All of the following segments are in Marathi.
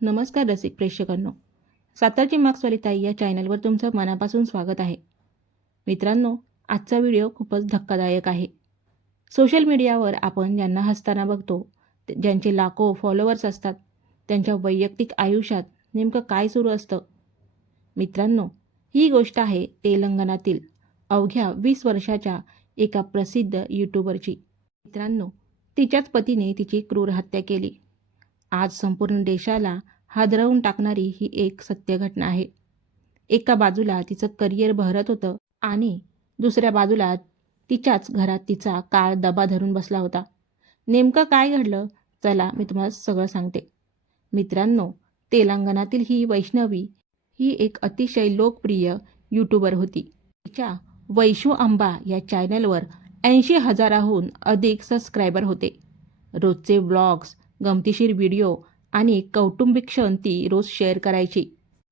नमस्कार रसिक प्रेक्षकांनो, सातारची मार्क्सवाली ताई या चॅनलवर तुमचं मनापासून स्वागत आहे. मित्रांनो, आजचा व्हिडिओ खूपच धक्कादायक आहे. सोशल मीडियावर आपण ज्यांना हसताना बघतो, ज्यांचे लाखो फॉलोअर्स असतात, त्यांच्या वैयक्तिक आयुष्यात नेमकं काय सुरू असतं? मित्रांनो, ही गोष्ट आहे तेलंगणातील अवघ्या 20 वर्षाच्या एका प्रसिद्ध यूट्यूबरची. मित्रांनो, तिच्याच पतीने तिची क्रूर हत्या केली. आज संपूर्ण देशाला हादरवून टाकणारी ही एक सत्य घटना आहे. एका बाजूला तिचं करिअर बहरत होतं आणि दुसऱ्या बाजूला तिच्याच घरात तिचा काळ दबा धरून बसला होता. नेमकं काय घडलं? चला मी तुम्हाला सगळं सांगते. मित्रांनो, तेलंगणातील ही वैष्णवी ही एक अतिशय लोकप्रिय यूट्यूबर होती. तिच्या वैशू अंबा या चॅनलवर 80,000हून अधिक सबस्क्रायबर होते. रोजचे व्लॉग्स, गमतीशीर व्हिडिओ आणि कौटुंबिक क्षण ती रोज शेअर करायची.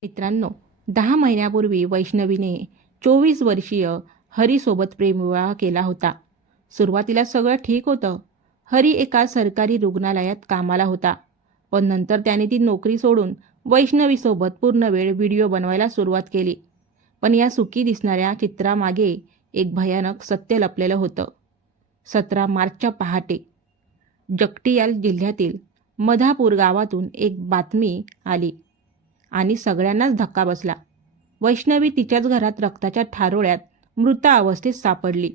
मित्रांनो, 10 महिन्यापूर्वी वैष्णवीने 24 वर्षीय हरीसोबत प्रेमविवाह केला होता. सुरुवातीला सगळं ठीक होतं. हरी एका सरकारी रुग्णालयात कामाला होता, पण नंतर त्याने ती नोकरी सोडून वैष्णवीसोबत पूर्ण वेळ व्हिडिओ बनवायला सुरुवात केली. पण या सुखी दिसणाऱ्या चित्रामागे एक भयानक सत्य लपलेलं होतं. 17 मार्चच्या पहाटे जगटियाल जिल्ह्यातील मधापूर गावातून एक बातमी आली आणि सगळ्यांनाच धक्का बसला. वैष्णवी तिच्याच घरात रक्ताच्या थारोळ्यात मृत अवस्थेत सापडली.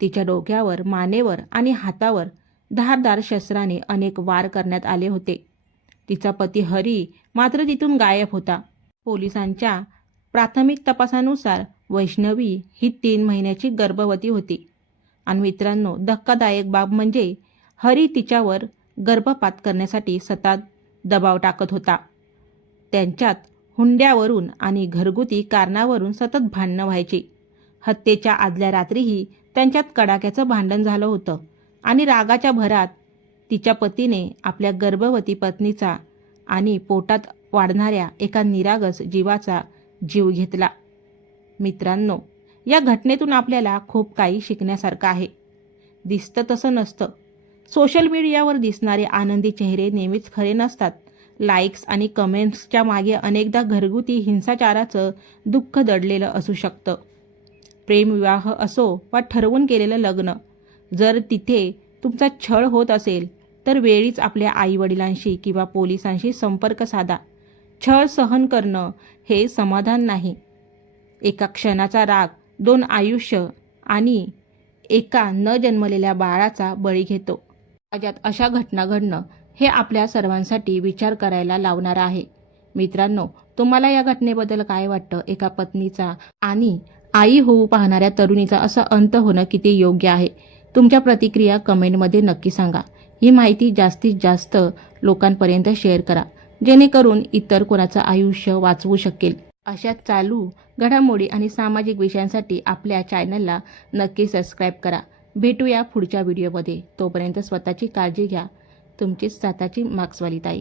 तिच्या डोक्यावर, मानेवर आणि हातावर धारदार शस्त्राने अनेक वार करण्यात आले होते. तिचा पती हरी मात्र तिथून गायब होता. पोलिसांच्या प्राथमिक तपासानुसार वैष्णवी ही 3 महिन्याची गर्भवती होती. आणि मित्रांनो, धक्कादायक बाब म्हणजे हरी तिच्यावर गर्भपात करण्यासाठी सतत दबाव टाकत होता. त्यांच्यात हुंड्यावरून आणि घरगुती कारणावरून सतत भांडणं व्हायची. हत्येच्या आदल्या रात्रीही त्यांच्यात कडाक्याचं भांडण झालं होतं आणि रागाच्या भरात तिच्या पतीने आपल्या गर्भवती पत्नीचा आणि पोटात वाढणाऱ्या एका निरागस जीवाचा जीव घेतला. मित्रांनो, या घटनेतून आपल्याला खूप काही शिकण्यासारखं आहे. दिसतं तसं नसतं. सोशल मीडियावर दिसणारे आनंदी चेहरे नेहमीच खरे नसतात. लाईक्स आणि कमेंट्सच्या मागे अनेकदा घरगुती हिंसाचाराचं दुःख दडलेलं असू शकतं. प्रेमविवाह असो वा ठरवून केलेलं लग्न, जर तिथे तुमचा छळ होत असेल तर वेळीच आपल्या आईवडिलांशी किंवा पोलिसांशी संपर्क साधा. छळ सहन करणं हे समाधान नाही. एका क्षणाचा राग 2 आयुष्य आणि एका न जन्मलेल्या बाळाचा बळी घेतो. समाजात अशा घटना घडणं हे आपल्या सर्वांसाठी विचार करायला लावणारं आहे. मित्रांनो, तुम्हाला या घटनेबद्दल काय वाटतं? एका पत्नीचा आणि आई होऊ पाहणाऱ्या तरुणीचा असा अंत होणं किती योग्य आहे? तुमच्या प्रतिक्रिया कमेंटमध्ये नक्की सांगा. ही माहिती जास्तीत जास्त लोकांपर्यंत शेअर करा, जेणेकरून इतर कोणाचं आयुष्य वाचवू शकेल. अशा चालू घडामोडी आणि सामाजिक विषयांसाठी आपल्या चॅनलला नक्की सबस्क्राईब करा. भेटूया पुढच्या व्हिडिओमध्ये. तोपर्यंत स्वतःची काळजी घ्या. तुमची सातारची मार्क्सवाली ताई.